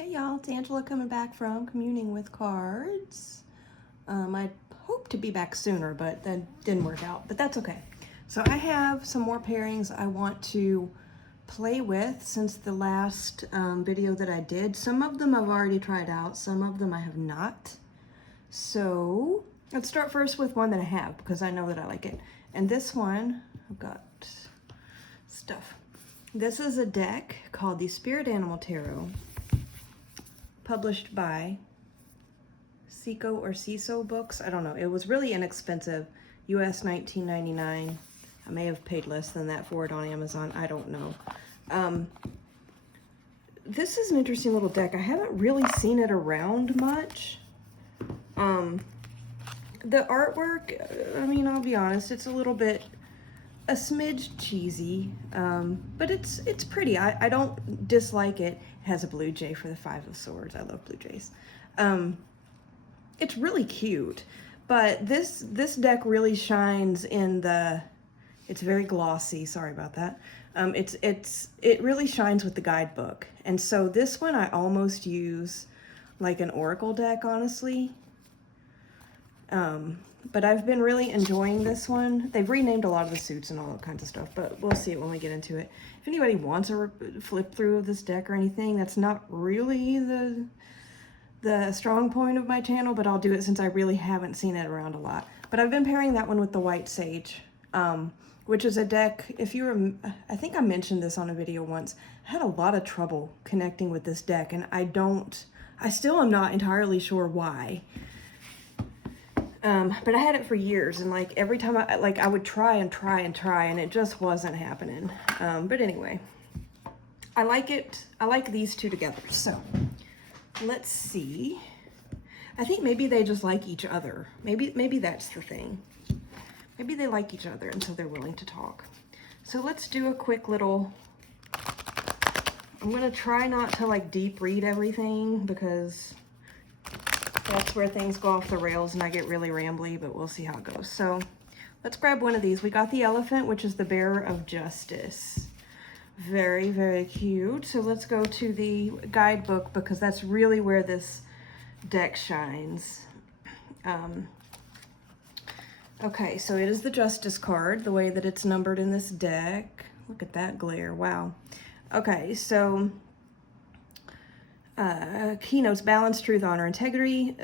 Hey y'all, it's Angela coming back from Communing with Cards. I hope to be back sooner, but that didn't work out, but that's okay. So I have some more pairings I want to play with since the last video that I did. Some of them I've already tried out, some of them I have not. So let's start first with one that I have because I know that I like it. And this one, I've got stuff. This is a deck called the Spirit Animal Tarot, published by Seiko or CISO Books. I don't know. It was really inexpensive, US $19.99. I may have paid less than that for it on Amazon. I don't know. This is an interesting little deck. I haven't really seen it around much. The artwork, I mean, I'll be honest, it's a little bit, a smidge cheesy, but it's pretty. I don't dislike it. It has a blue jay for the Five of Swords. I love blue jays. It's really cute, but this deck really shines in the, it's very glossy, sorry about that. It really shines with the guidebook. And so this one I almost use like an oracle deck, honestly. But I've been really enjoying this one. They've renamed a lot of the suits and all that kinds of stuff, but we'll see it when we get into it. If anybody wants a flip through of this deck or anything, that's not really the strong point of my channel, but I'll do it since I really haven't seen it around a lot. But I've been pairing that one with the White Sage, which is a deck, if you I think I mentioned this on a video once. I had a lot of trouble connecting with this deck, and I still am not entirely sure why. But I had it for years, and like every time I would try, and it just wasn't happening. But anyway, I like it. I like these two together. So let's see. I think maybe they just like each other. Maybe that's the thing. Maybe they like each other, and so they're willing to talk. So let's do a quick little, I'm gonna try not to like deep read everything because that's where things go off the rails and I get really rambly, but we'll see how it goes. So let's grab one of these. We got the elephant, which is the bearer of justice. Very, very cute. So let's go to the guidebook because that's really where this deck shines. Okay, so it is the Justice card, the way that it's numbered in this deck. Look at that glare, wow. Okay, so keynotes: balance, truth, honor, integrity,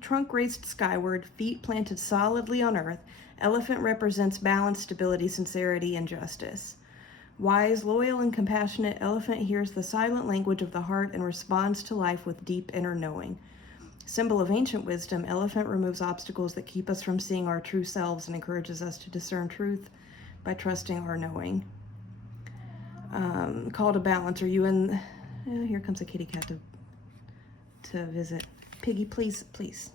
trunk raised skyward, feet planted solidly on earth. Elephant represents balance, stability, sincerity, and justice. Wise, loyal, and compassionate, elephant hears the silent language of the heart and responds to life with deep inner knowing. Symbol of ancient wisdom, elephant removes obstacles that keep us from seeing our true selves and encourages us to discern truth by trusting our knowing. Call to balance. Are you in... here comes a kitty cat to visit. Piggy, please, please.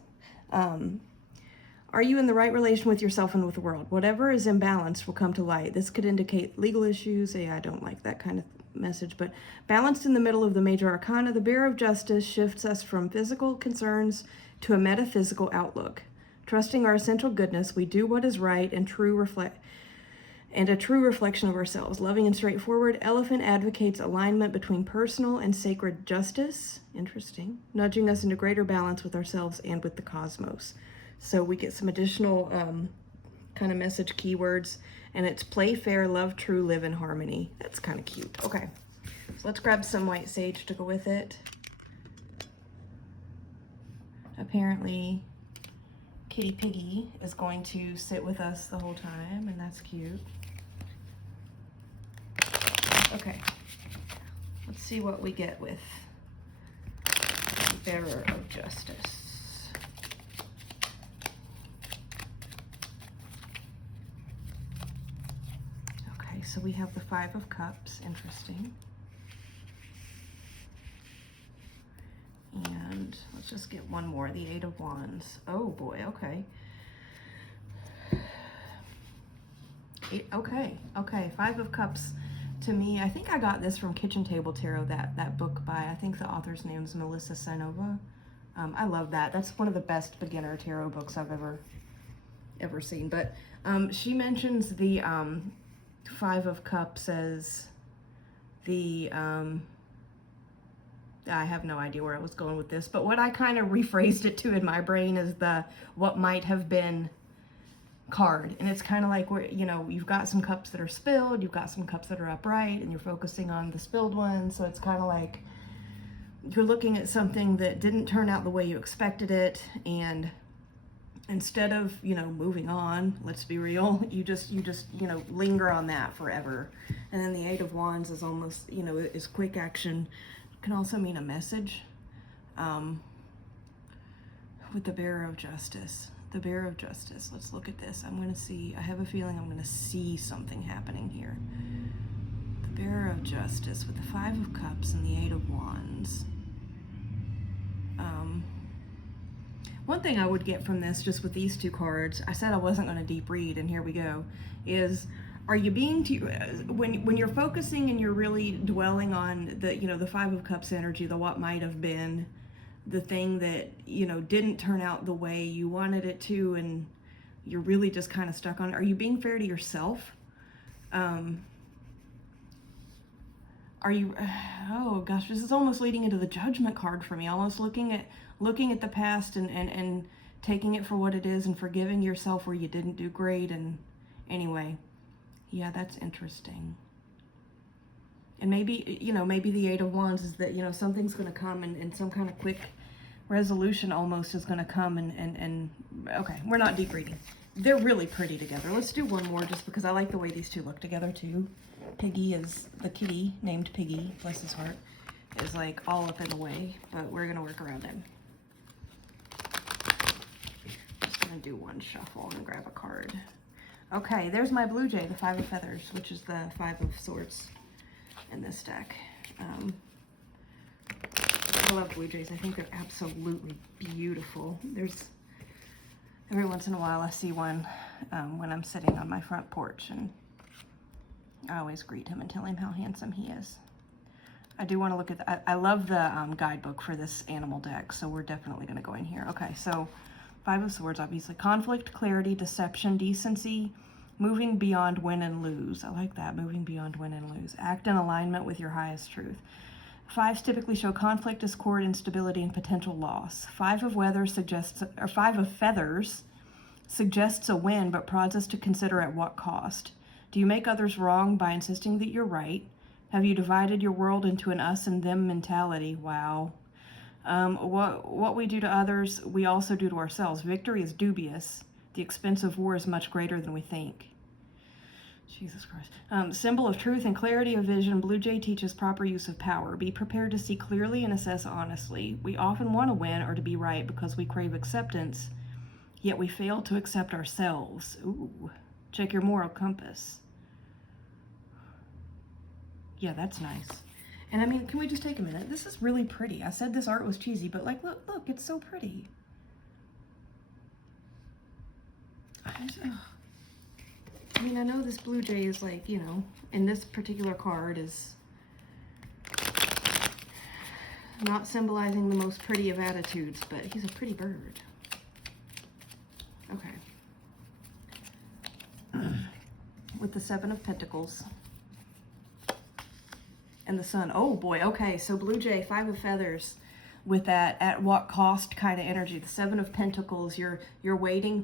Are you in the right relation with yourself and with the world? Whatever is imbalanced will come to light. This could indicate legal issues. Yeah, I don't like that kind of message, but balanced in the middle of the major arcana, the bearer of justice shifts us from physical concerns to a metaphysical outlook. Trusting our essential goodness, we do what is right and a true reflection of ourselves. Loving and straightforward, elephant advocates alignment between personal and sacred justice. Interesting. Nudging us into greater balance with ourselves and with the cosmos. So we get some additional kind of message keywords, and it's play fair, love true, live in harmony. That's kind of cute. Okay, so let's grab some White Sage to go with it. Apparently, Kitty Piggy is going to sit with us the whole time, and that's cute. Okay, let's see what we get with the bearer of justice. Okay, so we have the Five of Cups, interesting. And let's just get one more, the Eight of Wands. Oh boy, okay. Okay, Five of Cups. To me, I think I got this from Kitchen Table Tarot, that book by, I think the author's name is Melissa Sanova. I love that. That's one of the best beginner tarot books I've ever seen. But she mentions the Five of Cups as the I have no idea where I was going with this, but what I kind of rephrased it to in my brain is the what might have been card. And it's kind of like where, you know, you've got some cups that are spilled, you've got some cups that are upright, and you're focusing on the spilled ones. So it's kind of like you're looking at something that didn't turn out the way you expected it, and instead of, you know, moving on, let's be real, you just, you know, linger on that forever. And then the Eight of Wands is almost, you know, is quick action. It can also mean a message. With the Bearer of Justice. The Bearer of Justice. Let's look at this. I'm going to see, I have a feeling I'm going to see something happening here. The Bearer of Justice with the Five of Cups and the Eight of Wands. One thing I would get from this, just with these two cards, I said I wasn't going to deep read, and here we go, is, are you being too, when you're focusing and you're really dwelling on the, you know, the Five of Cups energy, the what might have been, the thing that, you know, didn't turn out the way you wanted it to, and you're really just kind of stuck on it. Are you being fair to yourself? Are you, oh gosh, this is almost leading into the Judgment card for me, almost looking at the past and taking it for what it is and forgiving yourself where you didn't do great. And anyway, yeah, that's interesting. And maybe, you know, maybe the Eight of Wands is that, you know, something's going to come and some kind of quick resolution almost is going to come and okay, we're not deep reading. They're really pretty together. Let's do one more just because I like the way these two look together too. Piggy is, the kitty named Piggy, bless his heart, is like all up in the way, but we're going to work around him. Just going to do one shuffle and grab a card. Okay, there's my Blue Jay, the Five of Feathers, which is the Five of Swords in this deck. I love Blue Jays. I think they're absolutely beautiful. There's, every once in a while I see one when I'm sitting on my front porch, and I always greet him and tell him how handsome he is. I do want to look at I love the guidebook for this animal deck, so we're definitely going to go in here. Okay, so Five of Swords, obviously. Conflict, clarity, deception, decency, moving beyond win and lose. I like that, moving beyond win and lose. Act in alignment with your highest truth. Fives typically show conflict, discord, instability, and potential loss. Five of Feathers suggests a win, but prods us to consider at what cost. Do you make others wrong by insisting that you're right? Have you divided your world into an us and them mentality? Wow. What we do to others, we also do to ourselves. Victory is dubious. The expense of war is much greater than we think. Jesus Christ. Symbol of truth and clarity of vision. Blue Jay teaches proper use of power. Be prepared to see clearly and assess honestly. We often want to win or to be right because we crave acceptance, yet we fail to accept ourselves. Ooh. Check your moral compass. Yeah, that's nice. And I mean, can we just take a minute? This is really pretty. I said this art was cheesy, but like, look, it's so pretty. I mean, I know this Blue Jay is like, you know, and this particular card is not symbolizing the most pretty of attitudes, but he's a pretty bird. Okay. With the Seven of Pentacles and the Sun. Oh boy, okay, so Blue Jay, Five of Feathers, with that at what cost kind of energy. The Seven of Pentacles, you're waiting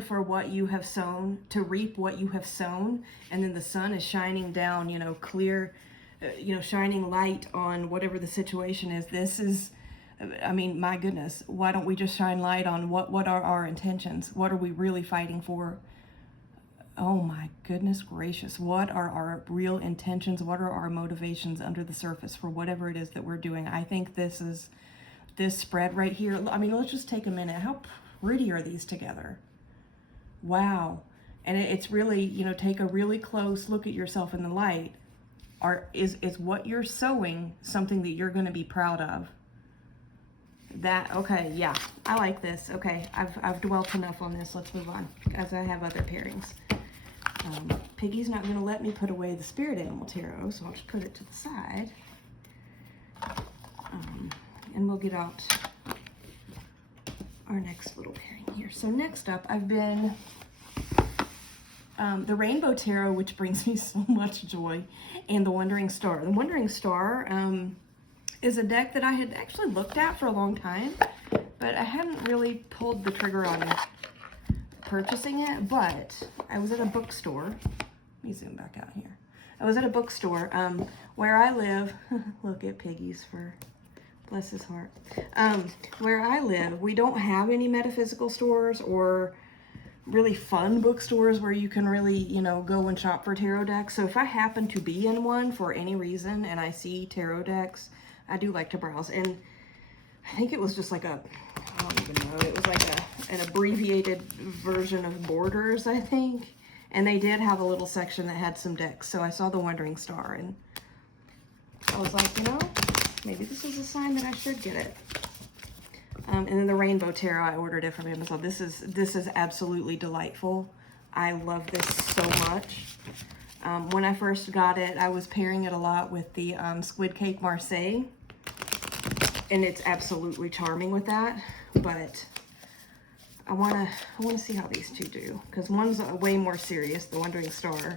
for what you have sown, to reap what you have sown, and then the sun is shining down, you know, clear, you know, shining light on whatever the situation is. This is, I mean, my goodness, why don't we just shine light on what are our intentions? What are we really fighting for? Oh my goodness gracious, what are our real intentions? What are our motivations under the surface for whatever it is that we're doing? I think this spread right here. I mean, let's just take a minute. How pretty are these together? Wow. And it's really, you know, take a really close look at yourself in the light. Is what you're sowing something that you're going to be proud of? That, okay, yeah, I like this. Okay, I've dwelt enough on this. Let's move on, as I have other pairings. Piggy's not going to let me put away the Spirit Animal Tarot, so I'll just put it to the side. And we'll get out our next little pairing here. So next up, I've been the Rainbow Tarot, which brings me so much joy, and the Wandering Star. The Wandering Star is a deck that I had actually looked at for a long time, but I hadn't really pulled the trigger on purchasing it. But I was at a bookstore. Let me zoom back out here. I was at a bookstore where I live. Look at Piggy's fur. Bless his heart. Where I live, we don't have any metaphysical stores or really fun bookstores where you can really, you know, go and shop for tarot decks. So if I happen to be in one for any reason and I see tarot decks, I do like to browse. And I think it was just like I don't even know, it was like an abbreviated version of Borders, I think. And they did have a little section that had some decks. So I saw the Wandering Star and I was like, you know, maybe this is a sign that I should get it. And then the Rainbow Tarot, I ordered it from Amazon. This is absolutely delightful. I love this so much. When I first got it, I was pairing it a lot with the Squid Cake Marseille. And it's absolutely charming with that. But I wanna see how these two do. Because one's way more serious, the Wandering Star.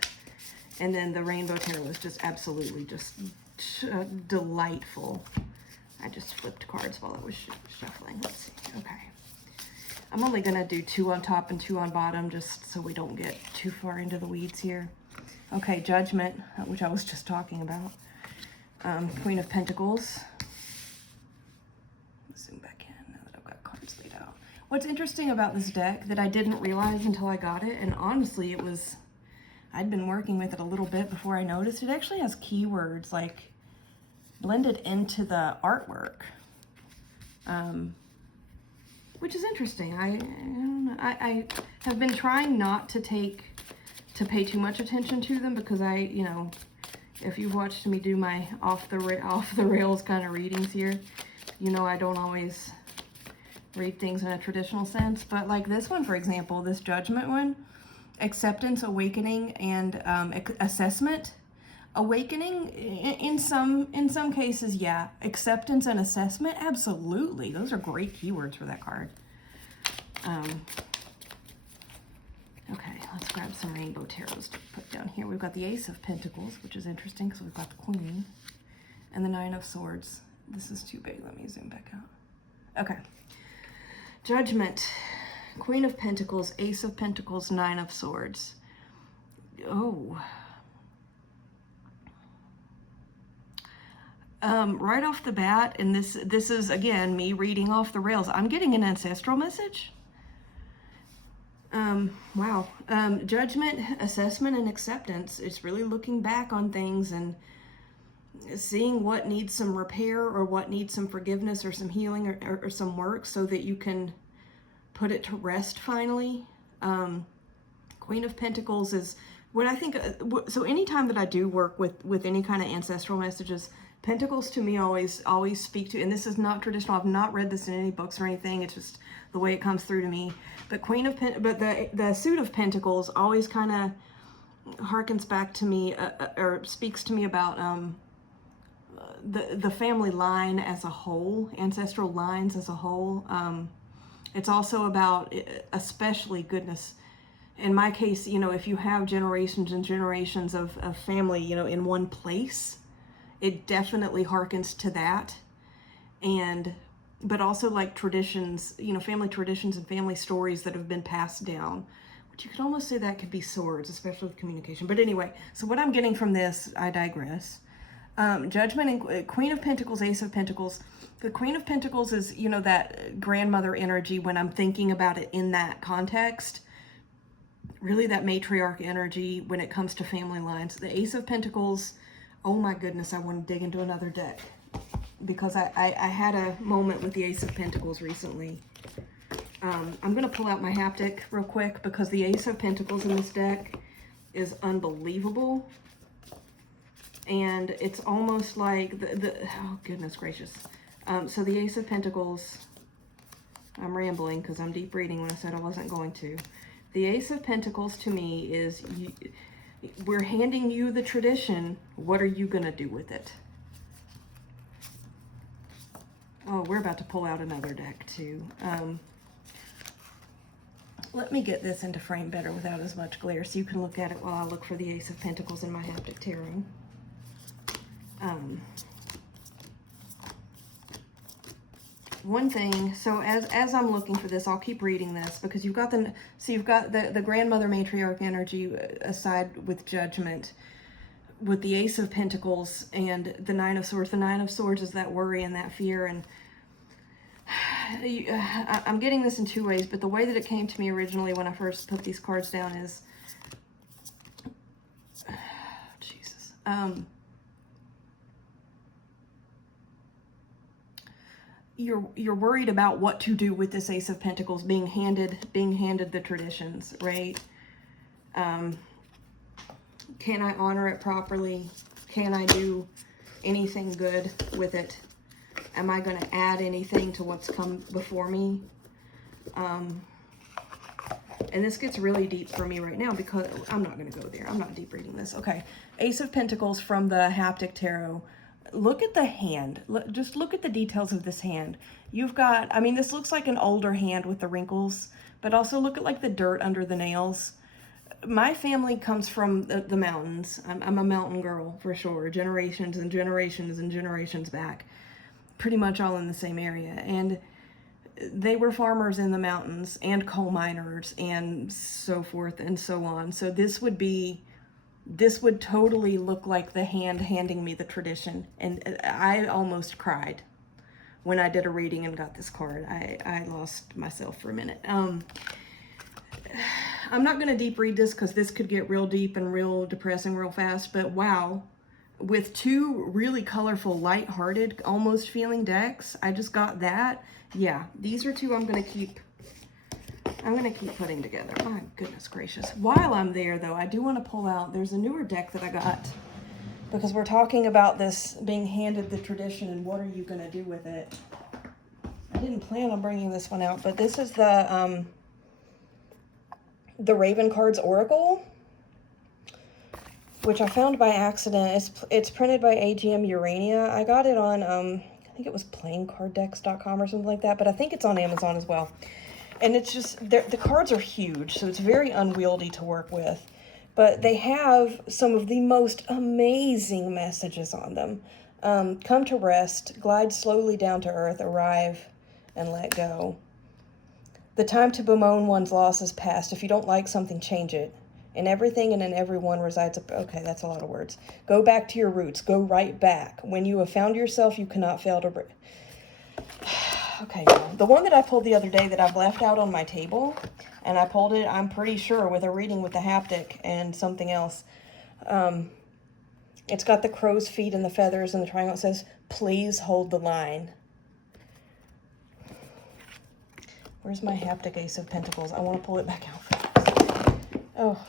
And then the Rainbow Tarot was just absolutely just delightful. I just flipped cards while I was shuffling. Let's see. Okay. I'm only going to do 2 on top and 2 on bottom just so we don't get too far into the weeds here. Okay, Judgment, which I was just talking about. Queen of Pentacles. Let's zoom back in now that I've got cards laid out. What's interesting about this deck that I didn't realize until I got it, and honestly I'd been working with it a little bit before I noticed, it actually has keywords like blended into the artwork, which is interesting. I don't know. I have been trying not to pay too much attention to them because you know, if you've watched me do my off the rails kind of readings here, you know I don't always read things in a traditional sense. But like this one, for example, this Judgment one, acceptance, awakening, and assessment. Awakening, in some cases, yeah. Acceptance and assessment, absolutely. Those are great keywords for that card. Okay, let's grab some Rainbow Tarots to put down here. We've got the Ace of Pentacles, which is interesting because we've got the Queen, and the Nine of Swords. This is too big. Let me zoom back out. Okay. Judgment, Queen of Pentacles, Ace of Pentacles, Nine of Swords. Oh. Right off the bat, and this is, again, me reading off the rails, I'm getting an ancestral message. Wow. Judgment, assessment, and acceptance. It's really looking back on things and seeing what needs some repair or what needs some forgiveness or some healing or some work so that you can put it to rest finally. Queen of Pentacles is what I think, so anytime that I do work with any kind of ancestral messages, Pentacles to me always speak to, and this is not traditional, I've not read this in any books or anything, it's just the way it comes through to me. But the Suit of Pentacles always kind of harkens back to me, or speaks to me about the family line as a whole, ancestral lines as a whole. It's also about, especially, goodness, in my case, you know, if you have generations and generations of family, you know, in one place, it definitely harkens to that. But also like traditions, you know, family traditions and family stories that have been passed down, which you could almost say that could be swords, especially with communication. But anyway, so what I'm getting from this, I digress. Judgment and Queen of Pentacles, Ace of Pentacles. The Queen of Pentacles is, you know, that grandmother energy when I'm thinking about it in that context. Really that matriarch energy when it comes to family lines. The Ace of Pentacles, oh my goodness, I want to dig into another deck because I had a moment with the Ace of Pentacles recently. I'm going to pull out my haptic real quick because the Ace of Pentacles in this deck is unbelievable. And it's almost like oh goodness gracious. So the Ace of Pentacles, I'm rambling because I'm deep reading when I said I wasn't going to. The Ace of Pentacles to me is, we're handing you the tradition. What are you going to do with it? Oh, we're about to pull out another deck too. Let me get this into frame better without as much glare so you can look at it while I look for the Ace of Pentacles in my haptic tarot. one thing, so as I'm looking for this, I'll keep reading this, because you've got the grandmother matriarch energy aside with Judgment, with the Ace of Pentacles and the Nine of Swords. The Nine of Swords is that worry and that fear, and I'm getting this in two ways, but the way that it came to me originally when I first put these cards down is, Jesus, you're worried about what to do with this Ace of Pentacles, being handed the traditions, right? Can I honor it properly? Can I do anything good with it? Am I going to add anything to what's come before me? And this gets really deep for me right now, because I'm not going to go there. I'm not deep reading this. Okay. Ace of Pentacles from the Haptic Tarot. Look at the hand. Just look at the details of this hand. You've got, I mean, this looks like an older hand with the wrinkles, but also look at like the dirt under the nails. My family comes from the mountains. I'm a mountain girl for sure. Generations and generations and generations back. Pretty much all in the same area. And they were farmers in the mountains and coal miners and so forth and so on. So this would totally look like the hand handing me the tradition. And I almost cried when I did a reading and got this card. I lost myself for a minute. I'm not going to deep read this, because this could get real deep and real depressing real fast, but wow. With two really colorful, light-hearted, almost feeling decks, I just got that. Yeah, these are two I'm going to keep putting together. My goodness gracious. While I'm there, though, I do want to pull out, there's a newer deck that I got, because we're talking about this being handed the tradition and what are you going to do with it. I didn't plan on bringing this one out, but this is the Raven Cards Oracle, which I found by accident. It's printed by AGM Urania. I got it on, I think it was playingcarddex.com or something like that, but I think it's on Amazon as well. And it's just, the cards are huge, so it's very unwieldy to work with. But they have some of the most amazing messages on them. Come to rest, glide slowly down to earth, arrive, and let go. The time to bemoan one's loss is past. If you don't like something, change it. In everything and in everyone resides a... Okay, that's a lot of words. Go back to your roots. Go right back. When you have found yourself, you cannot fail to... Okay, the one that I pulled the other day that I've left out on my table, and I pulled it, I'm pretty sure, with a reading with the haptic and something else. It's got the crow's feet and the feathers and the triangle. It says, please hold the line. Where's my haptic Ace of Pentacles? I want to pull it back out. Oh,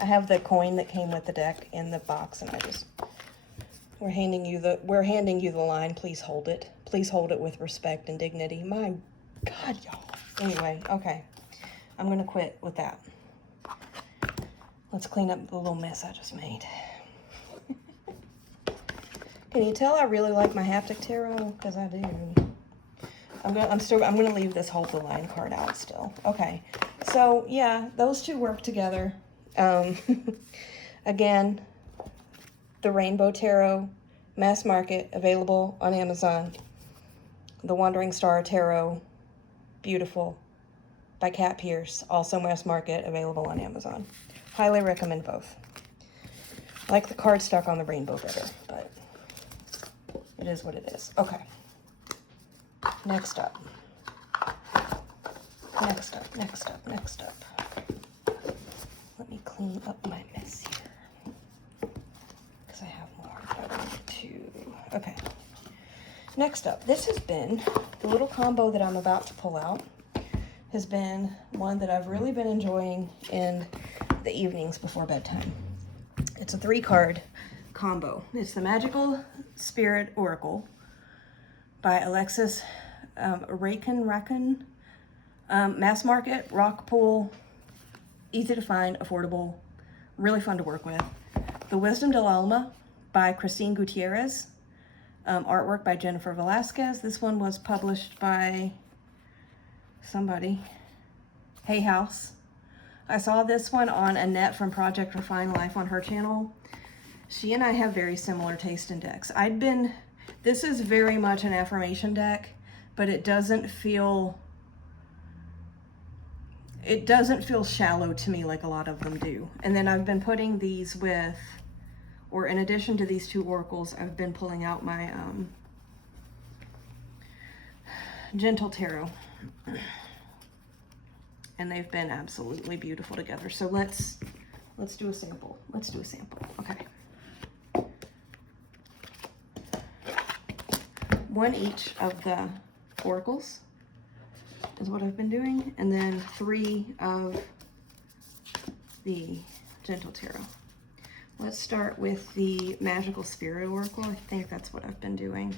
I have the coin that came with the deck in the box, and we're handing you the line. Please hold it. Please hold it with respect and dignity. My God, y'all. Anyway, okay. I'm going to quit with that. Let's clean up the little mess I just made. Can you tell I really like my haptic tarot? Because I do. I'm gonna leave this hold the line card out still. Okay, so yeah, those two work together. Again, the Rainbow Tarot, mass market, available on Amazon. The Wandering Star Tarot, beautiful, by Kat Pierce, also mass market, available on Amazon. Highly recommend both. I like the cardstock on the rainbow better, but it is what it is. Okay. Next up. Let me clean up my mess here, because I have more to... Okay. Next up, this has been, the little combo that I'm about to pull out, has been one that I've really been enjoying in the evenings before bedtime. It's a 3-card combo. It's the Magical Spirit Oracle by Alexis Rakin. Mass market, rock pool, easy to find, affordable, really fun to work with. The Wisdom del Alma by Christine Gutierrez. Artwork by Jennifer Velasquez. This one was published by somebody. Hay House. I saw this one on Annette from Project Refine Life on her channel. She and I have very similar taste in decks. This is very much an affirmation deck, but it doesn't feel shallow to me like a lot of them do. And then I've been putting these with, or in addition to these two oracles, I've been pulling out my Gentle Tarot. And they've been absolutely beautiful together. So let's do a sample. Let's do a sample. Okay. One each of the oracles is what I've been doing, and then 3 of the Gentle Tarot. Let's start with the Magical Spirit Oracle. I think that's what I've been doing.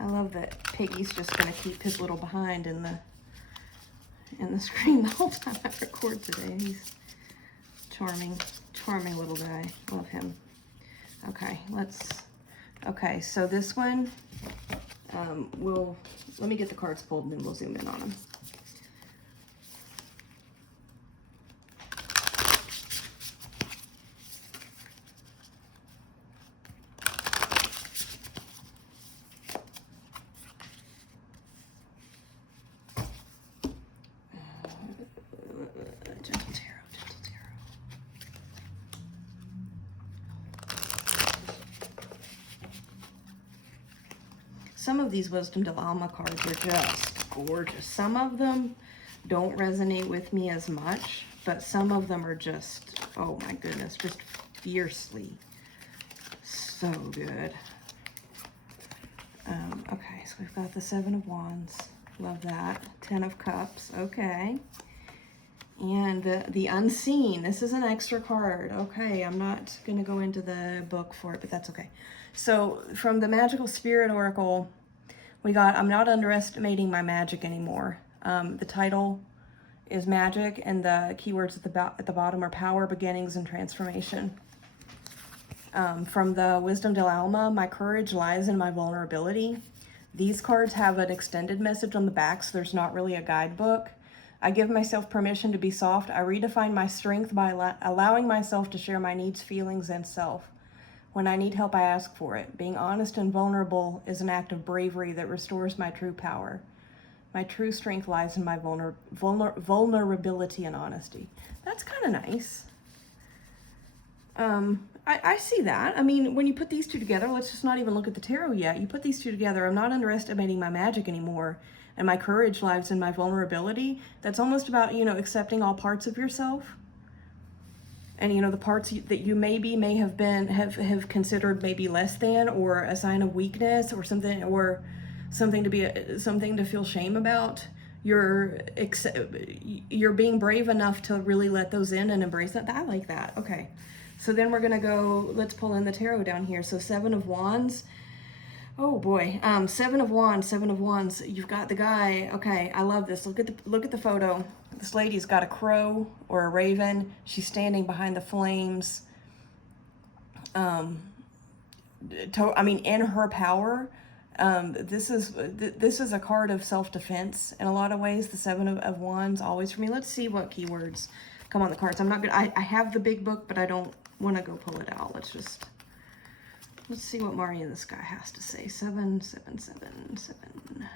I love that Piggy's just gonna keep his little behind in the screen the whole time I record today. He's charming little guy. Love him. Okay, okay, so this one, let me get the cards pulled and then we'll zoom in on them. Gentle Tarot. Some of these Wisdom del Alma cards are just gorgeous. Some of them don't resonate with me as much, but some of them are just, oh my goodness, just fiercely so good. Okay, so we've got the 7 of Wands. Love that. 10 of Cups. Okay. And the Unseen. This is an extra card. Okay, I'm not going to go into the book for it, but that's okay. So from the Magical Spirit Oracle, we got, I'm not underestimating my magic anymore. The title is magic, and the keywords at the bottom are power, beginnings, and transformation. From the Wisdom del Alma, my courage lies in my vulnerability. These cards have an extended message on the back, so there's not really a guidebook. I give myself permission to be soft. I redefine my strength by allowing myself to share my needs, feelings, and self. When I need help, I ask for it. Being honest and vulnerable is an act of bravery that restores my true power. My true strength lies in my vulnerability and honesty. That's kind of nice. I see that. I mean, when you put these two together, let's just not even look at the tarot yet. You put these two together, I'm not underestimating my magic anymore, and my courage lies in my vulnerability. That's almost about, you know, accepting all parts of yourself. And, you know, the parts that you may have considered maybe less than, or a sign of weakness, or something to feel shame about. You're being brave enough to really let those in and embrace that. I like that. Okay. So then we're gonna go, let's pull in the tarot down here. So 7 of Wands. Oh boy. 7 of Wands. You've got the guy. Okay, I love this. Look at the photo. This lady's got a crow or a raven. She's standing behind the flames. I mean, in her power. This is a card of self-defense in a lot of ways. The 7 of Wands always for me. Let's see what keywords come on the cards. I'm not good. I have the big book, but I don't want to go pull it out. Let's see what Marnie in the Sky has to say. 7, 7, 7, 7.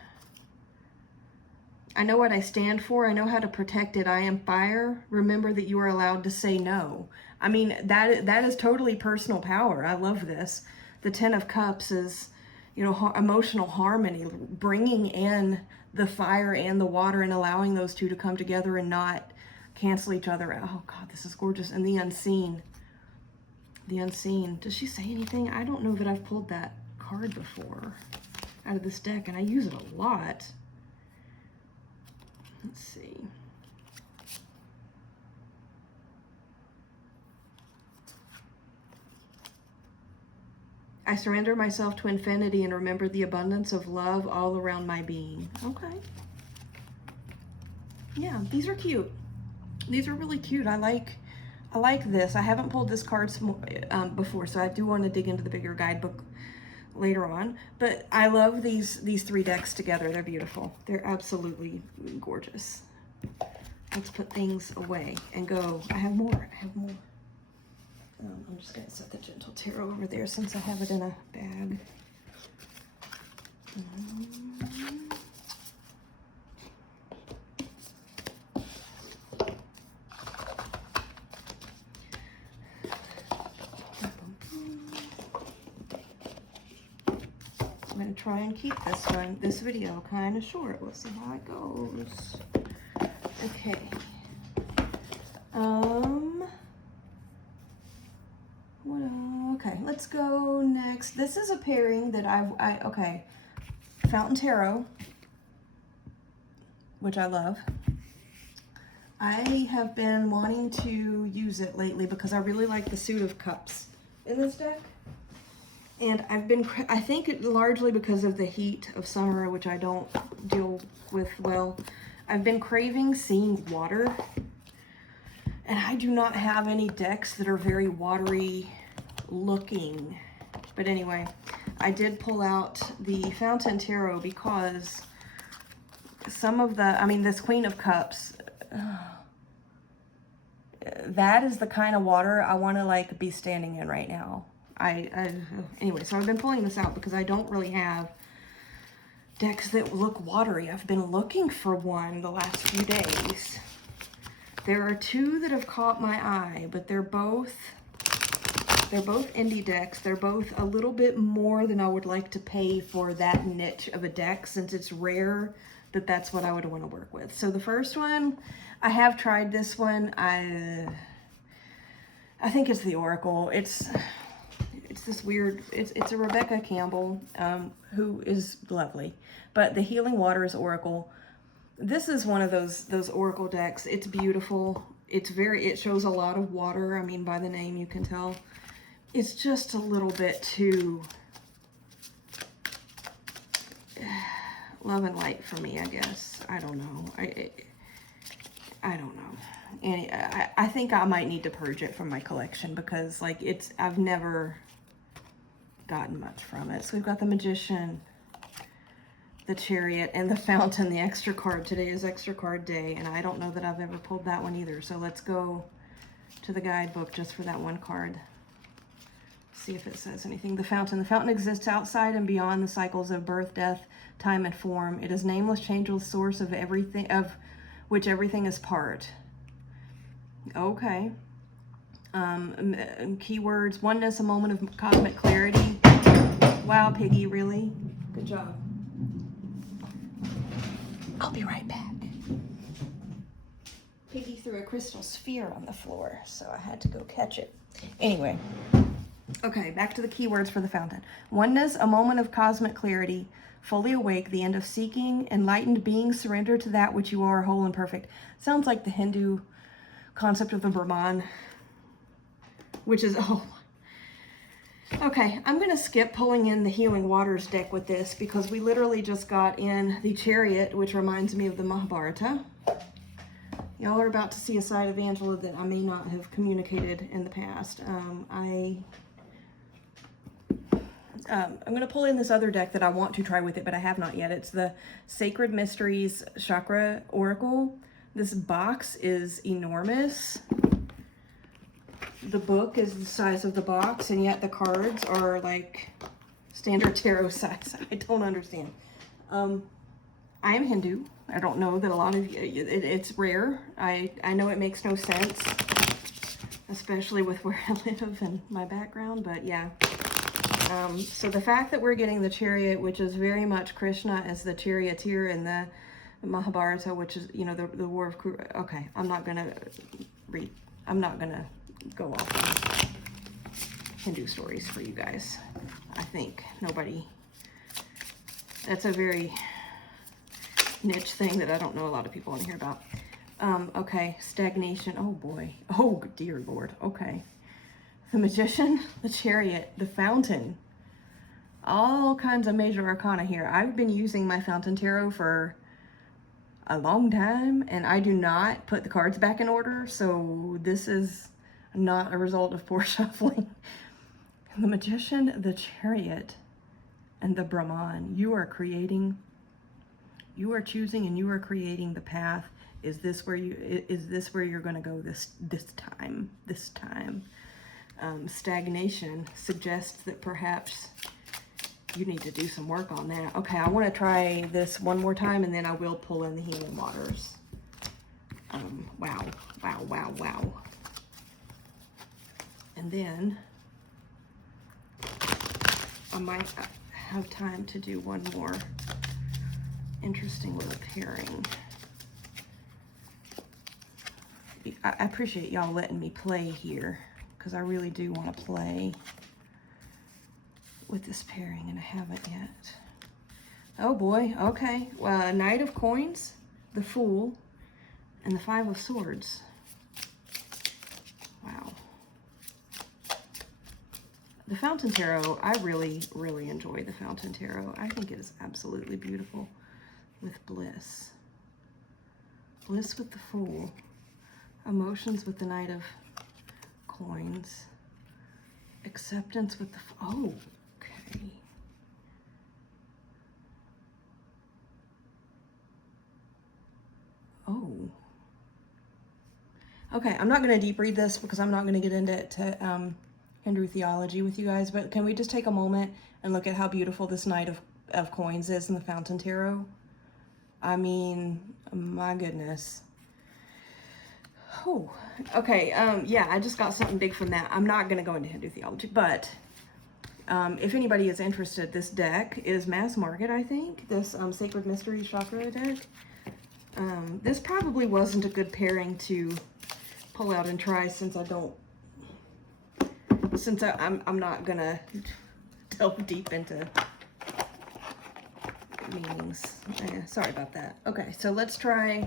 I know what I stand for. I know how to protect it. I am fire. Remember that you are allowed to say no. I mean, that is totally personal power. I love this. The 10 of Cups is, you know, emotional harmony, bringing in the fire and the water and allowing those two to come together and not cancel each other out. Oh God, this is gorgeous. And the Unseen. The Unseen. Does she say anything? I don't know that I've pulled that card before out of this deck, and I use it a lot. Let's see. I surrender myself to infinity and remember the abundance of love all around my being. Okay. Yeah, these are cute. These are really cute. I like this. I haven't pulled this card before, so I do want to dig into the bigger guidebook later on. But I love these 3 decks together. They're beautiful. They're absolutely gorgeous. Let's put things away and go. I have more. I'm just gonna set the Gentle Tarot over there since I have it in a bag. I'm gonna try and keep this video kind of short. Let's see how it goes. Okay. Okay, let's go next. This is a pairing that okay. Fountain Tarot, which I love. I have been wanting to use it lately because I really like the Suit of Cups in this deck. And I think largely because of the heat of summer, which I don't deal with well, I've been craving seeing water. And I do not have any decks that are very watery looking. But anyway, I did pull out the Fountain Tarot because some of this Queen of Cups, that is the kind of water I want to like be standing in right now. Anyway, so I've been pulling this out because I don't really have decks that look watery. I've been looking for one the last few days. There are two that have caught my eye, but they're both indie decks. They're both a little bit more than I would like to pay for that niche of a deck, since it's rare that's what I would want to work with. So the first one, I have tried this one. I think it's the Oracle. It's this weird, it's a Rebecca Campbell, who is lovely, but the Healing Waters Oracle. This is one of those Oracle decks. It's beautiful. It shows a lot of water. I mean, by the name you can tell. It's just a little bit too love and light for me, I guess. I don't know. I don't know. And I think I might need to purge it from my collection because like I've never gotten much from it. So we've got the Magician, the Chariot, and the Fountain, the extra card. Today is extra card day, and I don't know that I've ever pulled that one either. So let's go to the guidebook just for that one card. See if it says anything. The Fountain. The Fountain exists outside and beyond the cycles of birth, death, time, and form. It is nameless, changeless source of everything, of which everything is part. Okay. Keywords: oneness, a moment of cosmic clarity. Wow, Piggy, really? Good job. I'll be right back. Piggy threw a crystal sphere on the floor, so I had to go catch it. Anyway. Okay, back to the keywords for the Fountain. Oneness, a moment of cosmic clarity, fully awake, the end of seeking, enlightened being, surrender to that which you are, whole and perfect. Sounds like the Hindu concept of the Brahman, which is, okay, I'm going to skip pulling in the Healing Waters deck with this because we literally just got in the Chariot, which reminds me of the Mahabharata. Y'all are about to see a side of Angela that I may not have communicated in the past. I'm going to pull in this other deck that I want to try with it, but I have not yet. It's the Sacred Mysteries Chakra Oracle. This box is enormous. The book is the size of the box, and yet the cards are like standard tarot size. I don't understand. I am Hindu. I don't know that a lot of you, it's rare. I know it makes no sense, especially with where I live and my background, but yeah. So the fact that we're getting the Chariot, which is very much Krishna as the charioteer in the Mahabharata, which is, you know, the War of Kuru. Okay, I'm not going to go off on Hindu stories for you guys. I think that's a very niche thing that I don't know a lot of people want to hear about. Okay, stagnation. Oh boy. Oh dear Lord. Okay. The Magician, the Chariot, the Fountain. All kinds of major arcana here. I've been using my Fountain Tarot for a long time, and I do not put the cards back in order, so this is not a result of poor shuffling. The Magician, the Chariot, and the Brahman. You are choosing and you are creating the path. Is this where you're going to go this time? stagnation suggests that perhaps you need to do some work on that. Okay, I want to try this one more time, and then I will pull in the healing waters. Wow, wow, wow, wow. And then I might have time to do one more interesting little pairing. I appreciate y'all letting me play here, because I really do want to play with this pairing, and I haven't yet. Oh boy, okay. Knight of Coins, the Fool, and the Five of Swords. Wow. The Fountain Tarot, I really, really enjoy the Fountain Tarot. I think it is absolutely beautiful with Bliss. Bliss with the Fool. Emotions with the Knight of Coins. Acceptance with the... Oh, okay. Oh. Okay, I'm not going to deep read this because I'm not going to get into Hindu theology with you guys, but can we just take a moment and look at how beautiful this Knight of Coins is in the Fountain Tarot? I mean, my goodness. Oh, okay, yeah, I just got something big from that. I'm not going to go into Hindu theology, but if anybody is interested, this deck is mass market, I think. This Sacred Mysteries Chakra deck. This probably wasn't a good pairing to pull out and try, since I don't, since I'm not going to delve deep into meanings. Sorry about that. Okay, so let's try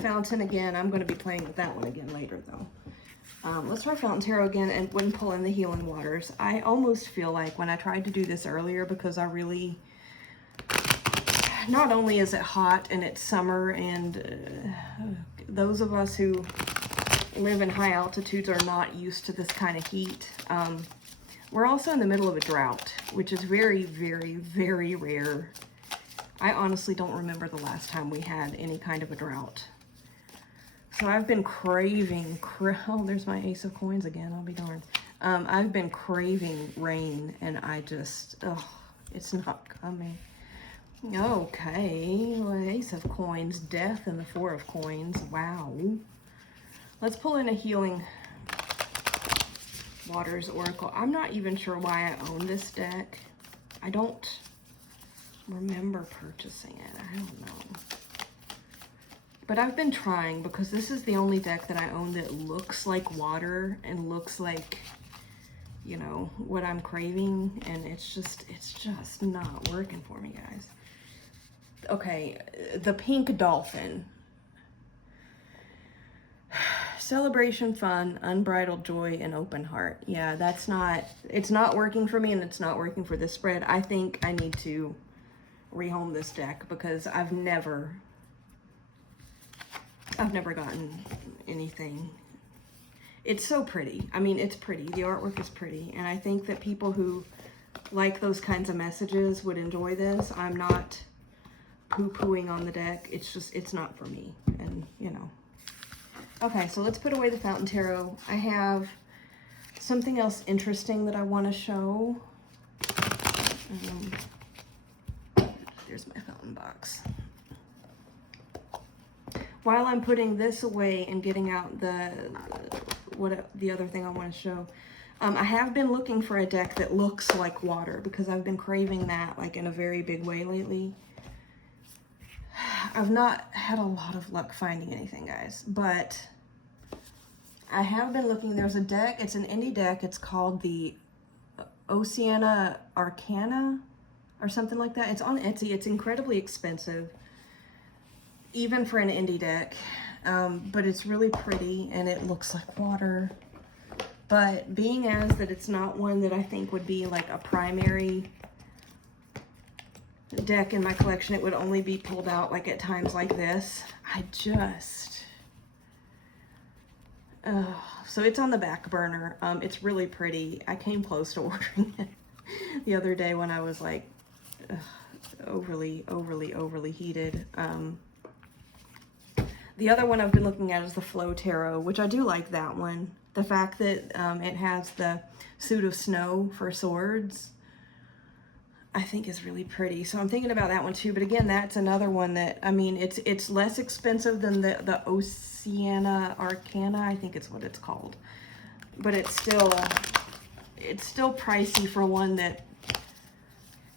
Fountain again. I'm going to be playing with that one again later, though. Let's try Fountain Tarot again and when pull in the Healing Waters. I almost feel like when I tried to do this earlier, because I really, not only is it hot and it's summer, and those of us who live in high altitudes are not used to this kind of heat. We're also in the middle of a drought, which is very, very, very rare. I honestly don't remember the last time we had any kind of a drought. So I've been craving, oh, there's my Ace of Coins again, I'll be darned. I've been craving rain, and I just, it's not coming. Okay, well, Ace of Coins, Death, and the Four of Coins, wow. Let's pull in a Healing Waters Oracle. I'm not even sure why I own this deck. I don't remember purchasing it, I don't know. But I've been trying, because this is the only deck that I own that looks like water and looks like, you know, what I'm craving, and it's just not working for me, guys. Okay, the Pink Dolphin. Celebration, fun, unbridled joy, and open heart. Yeah, it's not working for me, and it's not working for this spread. I think I need to rehome this deck, because I've never gotten anything. It's so pretty. I mean, it's pretty. The artwork is pretty. And I think that people who like those kinds of messages would enjoy this. I'm not poo-pooing on the deck. It's just, it's not for me. And, you know. Okay, so let's put away the Fountain Tarot. I have something else interesting that I want to show. There's my fountain box. While I'm putting this away and getting out the other thing I want to show, I have been looking for a deck that looks like water, because I've been craving that like in a very big way lately. I've not had a lot of luck finding anything, guys, but I have been looking. There's a deck, it's an indie deck, it's called the Oceana Arcana or something like that. It's on Etsy. It's incredibly expensive, even for an indie deck, but it's really pretty and it looks like water. But being as that it's not one that I think would be like a primary deck in my collection, it would only be pulled out like at times like this. I just, so it's on the back burner. It's really pretty. I came close to ordering it the other day when I was like overly heated. The other one I've been looking at is the Flow Tarot, which I do like that one. The fact that it has the suit of snow for swords, I think is really pretty. So I'm thinking about that one too. But again, that's another one that, I mean, it's less expensive than the Oceana Arcana, I think it's what it's called. But it's still pricey for one that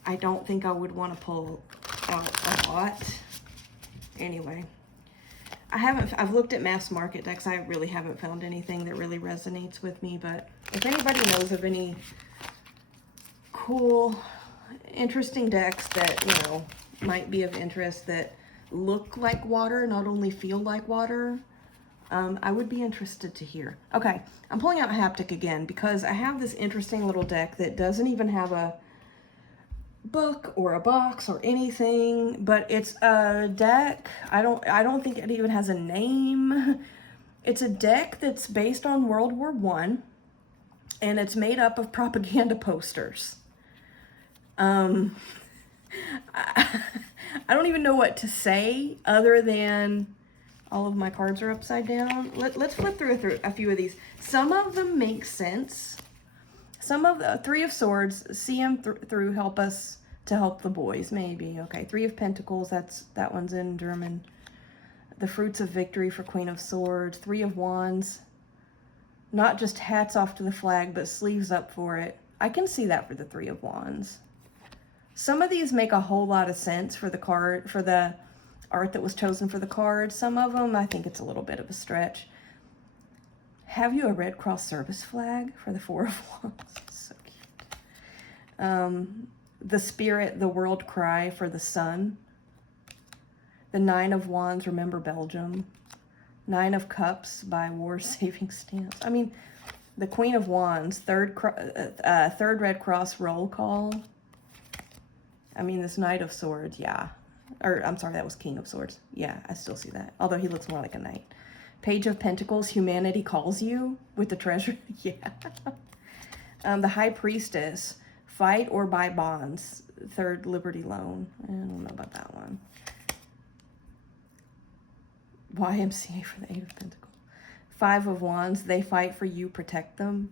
I don't think I would want to pull out a lot. Anyway, I've looked at mass market decks. I really haven't found anything that really resonates with me. But if anybody knows of any cool, interesting decks that, you know, might be of interest, that look like water, not only feel like water, I would be interested to hear. Okay, I'm pulling out Haptic again because I have this interesting little deck that doesn't even have a book or a box or anything, but it's a deck. I don't think it even has a name. It's a deck that's based on World War I, and it's made up of propaganda posters. I don't even know what to say other than all of my cards are upside down. Let's flip through a few of these. Some of them make sense. Some of the Three of Swords, see them through, help us to help the boys, maybe. Okay, Three of Pentacles, that one's in German. The Fruits of Victory for Queen of Swords. Three of Wands, not just hats off to the flag, but sleeves up for it. I can see that for the Three of Wands. Some of these make a whole lot of sense for the card, for the art that was chosen for the card. Some of them, I think it's a little bit of a stretch. Have you a Red Cross service flag for the Four of Wands? So cute. The Spirit, the World Cry for the Sun. The Nine of Wands, remember Belgium. Nine of Cups by War Saving Stamps. I mean, the Queen of Wands, third Red Cross roll call. I mean, this Knight of Swords, yeah. Or, I'm sorry, that was King of Swords. Yeah, I still see that. Although he looks more like a knight. Page of Pentacles, Humanity Calls You with the treasure. Yeah. The High Priestess, Fight or Buy Bonds. Third Liberty Loan. I don't know about that one. YMCA for the Eight of Pentacles. Five of Wands, They Fight for You, Protect Them.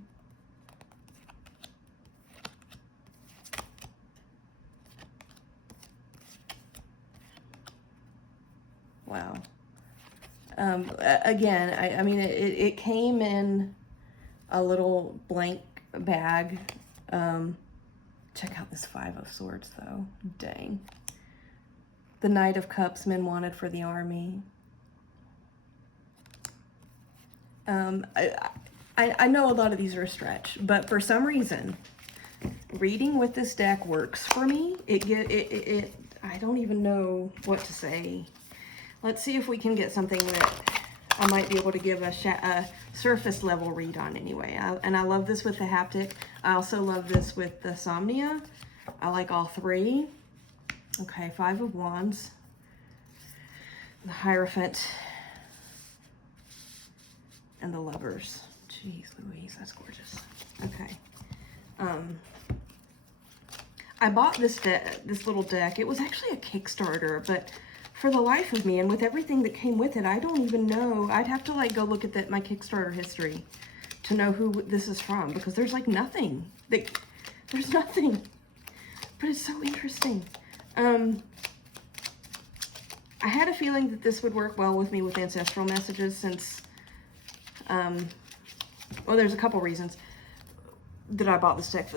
Wow. Again, I mean, it came in a little blank bag. Check out this Five of Swords, though. Dang. The Knight of Cups, Men Wanted for the Army. I know a lot of these are a stretch, but for some reason, reading with this deck works for me. I don't even know what to say. Let's see if we can get something that I might be able to give a surface level read on anyway. And I love this with the Haptic. I also love this with the Somnia. I like all three. Okay, Five of Wands. The Hierophant. And the Lovers. Jeez Louise, that's gorgeous. Okay. I bought this little deck. It was actually a Kickstarter, but for the life of me, and with everything that came with it, I don't even know. I'd have to like go look at my Kickstarter history to know who this is from, because there's like nothing. There's nothing. But it's so interesting. I had a feeling that this would work well with me with Ancestral Messages, since well, there's a couple reasons that I bought this deck.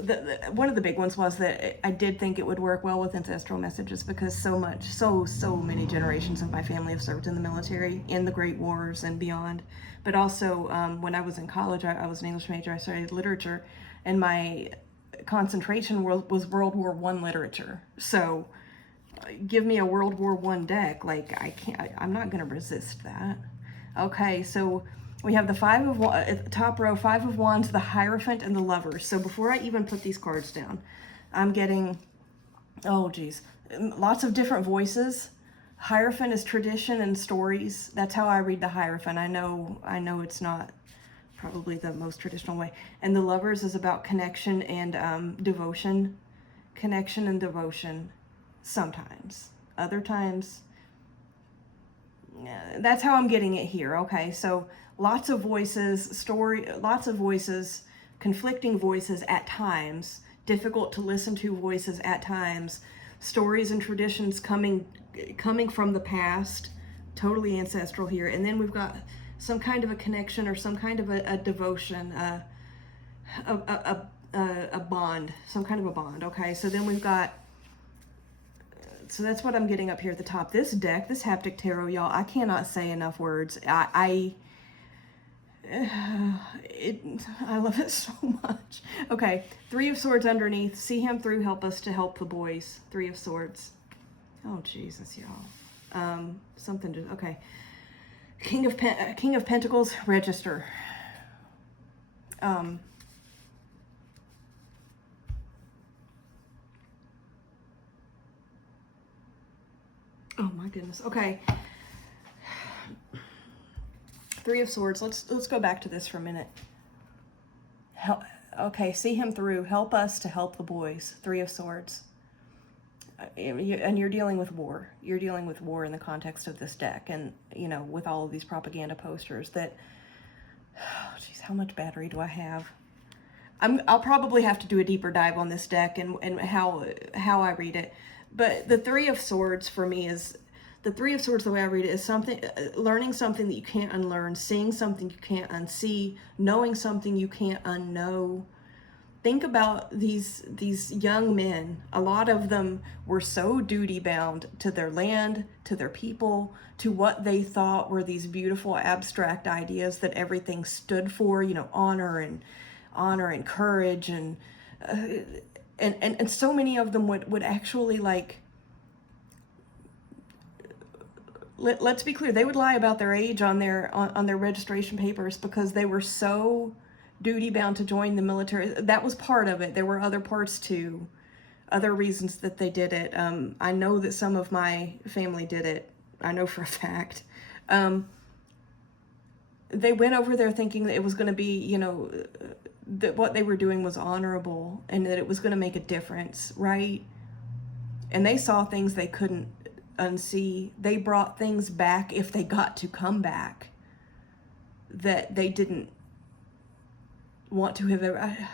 One of the big ones was that I did think it would work well with Ancestral Messages, because so many generations of my family have served in the military, in the Great Wars and beyond. But also, when I was in college, I was an English major, I studied literature, and my concentration was World War I literature. So give me a World War I deck, like I'm not gonna resist that. Okay, so we have the top row, Five of Wands, the Hierophant, and the Lovers. So before I even put these cards down, I'm getting, oh geez, lots of different voices. Hierophant is tradition and stories. That's how I read the Hierophant. I know it's not probably the most traditional way. And the Lovers is about connection and devotion. Connection and devotion sometimes. Other times, that's how I'm getting it here. Okay, so lots of voices, lots of voices, conflicting voices at times, difficult to listen to voices at times, stories and traditions coming from the past, totally ancestral here. And then we've got some kind of a connection or some kind of a devotion, a bond, some kind of a bond. Okay, so then we've got, so that's what I'm getting up here at the top. This deck, this Haptic Tarot, y'all, I cannot say enough words. I love it so much. Okay, Three of Swords underneath. See him through, help us to help the boys. Three of Swords. Oh, Jesus, y'all. Something to, okay. King of Pentacles, register. Oh my goodness. Okay. Three of Swords. Let's go back to this for a minute. Okay, see him through. Help us to help the boys. Three of Swords. And you're dealing with war. You're dealing with war in the context of this deck, and you know, with all of these propaganda posters that, oh, geez, how much battery do I have? I'll probably have to do a deeper dive on this deck and how I read it. But the Three of Swords for me is, the Three of Swords, the way I read it, is something, learning something that you can't unlearn, seeing something you can't unsee, knowing something you can't unknow. Think about these young men. A lot of them were so duty bound to their land, to their people, to what they thought were these beautiful abstract ideas that everything stood for, you know, honor and courage, and so many of them would actually, like, let's be clear, they would lie about their age on their registration papers because they were so duty bound to join the military. That was part of it. There were other parts too, other reasons that they did it. I know that some of my family did it. I know for a fact. They went over there thinking that it was going to be, you know, that what they were doing was honorable and that it was going to make a difference, right? And they saw things they couldn't unsee. They brought things back, if they got to come back, that they didn't want to have ever.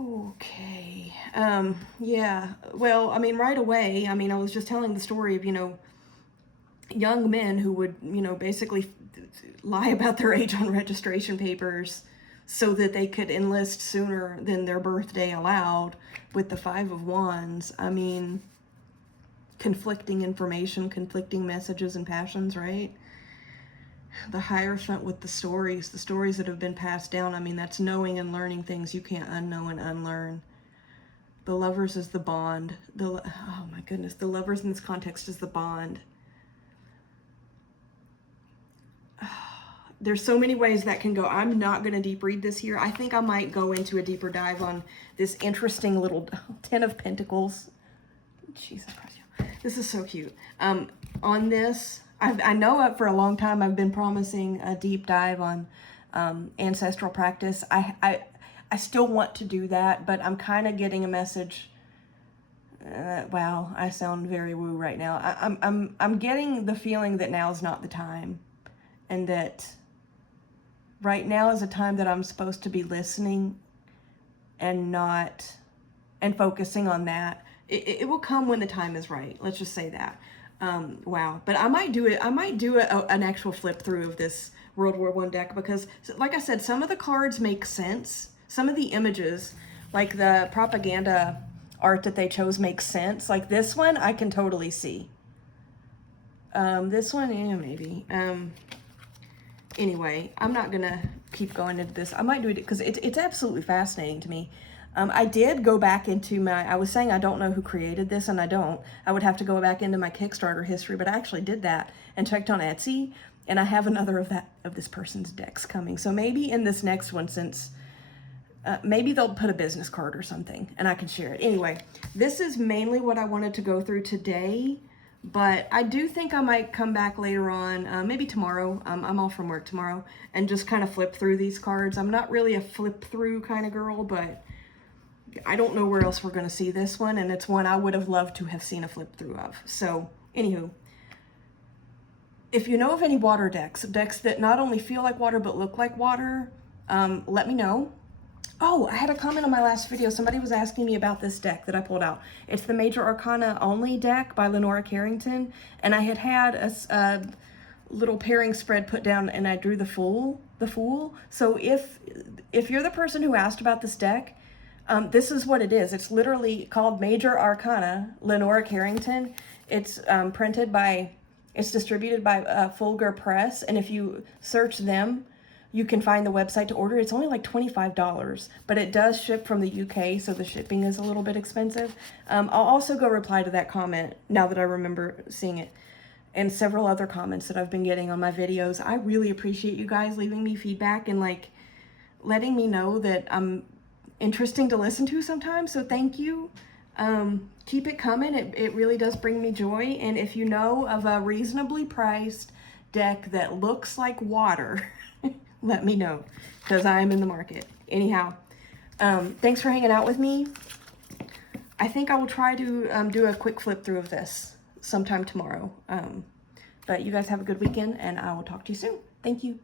Okay. Yeah. Well, I mean, right away, I mean, I was just telling the story of, you know, young men who would, you know, basically lie about their age on registration papers so that they could enlist sooner than their birthday allowed, with the Five of Wands. I mean, conflicting information, conflicting messages and passions, right? The Hierophant with the stories that have been passed down. I mean, that's knowing and learning things you can't unknow and unlearn. The Lovers is the bond. Oh my goodness, the Lovers in this context is the bond. There's so many ways that can go. I'm not going to deep read this here. I think I might go into a deeper dive on this interesting little Ten of Pentacles. Jesus Christ. This is so cute. On this, I know for a long time I've been promising a deep dive on ancestral practice. I still want to do that, but I'm kind of getting a message. Wow, I sound very woo right now. I'm getting the feeling that now's not the time, and that right now is a time that I'm supposed to be listening and focusing on that. It will come when the time is right. Let's just say that. Wow. But I might do it. I might do an actual flip through of this World War I deck, because, like I said, some of the cards make sense. Some of the images, like the propaganda art that they chose, makes sense. Like this one, I can totally see. This one, yeah, maybe. Anyway, I'm not gonna keep going into this. I might do it because it's absolutely fascinating to me. I did go back into I was saying I don't know who created this, and I don't. I would have to go back into my Kickstarter history, but I actually did that and checked on Etsy, and I have another of this person's decks coming. So maybe in this next one, since maybe they'll put a business card or something, and I can share it. Anyway, this is mainly what I wanted to go through today, but I do think I might come back later on, maybe tomorrow. I'm off from work tomorrow, and just kind of flip through these cards. I'm not really a flip through kind of girl, but I don't know where else we're going to see this one, and it's one I would have loved to have seen a flip through of. So, anywho, if you know of any water decks that not only feel like water but look like water, let me know. Oh, I had a comment on my last video. Somebody was asking me about this deck that I pulled out. It's the Major Arcana Only deck by Lenora Carrington. And I had a little pairing spread put down and I drew the Fool. So if you're the person who asked about this deck, this is what it is. It's literally called Major Arcana Lenora Carrington. It's it's distributed by Fulgur Press. And if you search them, you can find the website to order. It's only like $25, but it does ship from the UK, so the shipping is a little bit expensive. I'll also go reply to that comment now that I remember seeing it, and several other comments that I've been getting on my videos. I really appreciate you guys leaving me feedback and like letting me know that I'm interesting to listen to sometimes, so thank you. Keep it coming. It really does bring me joy, and if you know of a reasonably priced deck that looks like water, let me know, because I am in the market. Anyhow, thanks for hanging out with me. I think I will try to do a quick flip through of this sometime tomorrow. But you guys have a good weekend, and I will talk to you soon. Thank you.